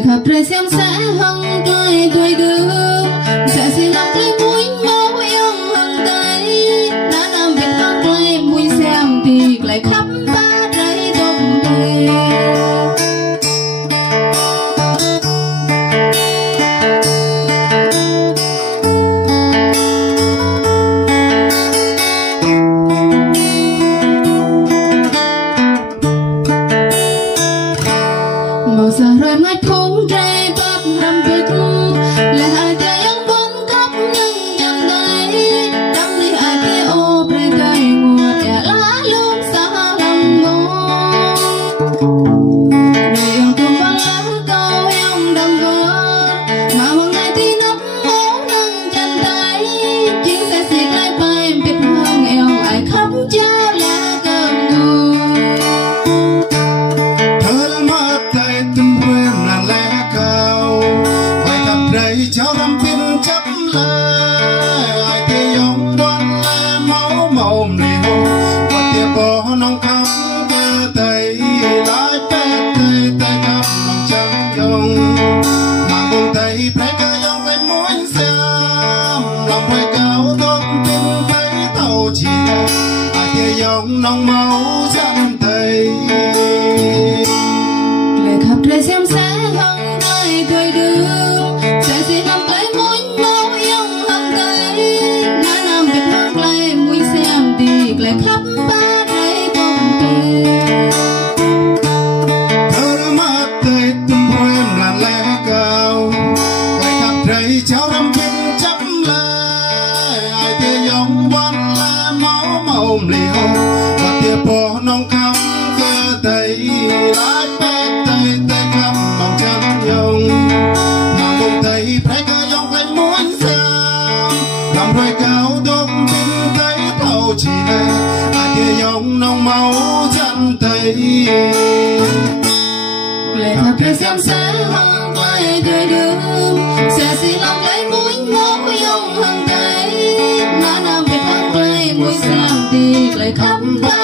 lại khắp trời xem sẽ hăng cười tuổi đưa sẽ xin lòng lấy mũi máu yêu hăng tay đã nằm bên hăng lấy mũi xem thì lại khắp ba trái đồng tây màu giờ rồi mai thốn trái bắp rằm bịch là hai tay yang vẫn khóc nhưng chẳng thấy đắm đi ai kia ô bề cây ngùa kẻ lá luôn xa lòng ngô đời yang tuôn vang lá câu yang đầm vỡ mà hôm nay thì nấp ngố nâng chân tay chuyến xe xịt lại bay biết hương eo ai khóc cha lá cơm ngô cháu đâm pin chấp lệ ai kia giống đoan lệ máu mồm liều và tia bỏ nông khắp cơ tay lái bét tay tay cặp lòng trắng dòng mà cùng tay phải cơ dòng cái mũi xem lòng phải cao tốt pin thấy tàu chỉ là ai kia giống nông máu chân tay lệ khắp trời xem sẽ hăng tay cười đưa sẽ xin lòng lấy mũi máu yêu hăng tay đã nằm biệt hăng lấy mũi xem thì lại khắp ba trái đồng tây thơ đã mất tay tâm hồn em là lẽ cao lại khắp trời cháu đâm pin chấp lệ ai tia giống văn lệ máu mồm liều và tia bỏ nông khắp cơ tay lái bét tay tay khắp lòng chân nhung mà cùng tay phải cơ dòng cái muốn xem lòng đôi cao tốt tin thấy thâu chỉ đây ai tia giống nông máu chân tay lệ khắp trời xem sẽ hăng tay cười đưa sẽ xin lòng lấy mũi máu yêu hăng tay đã nằm biệt hăng lấy mũi xem thì lại khắp ba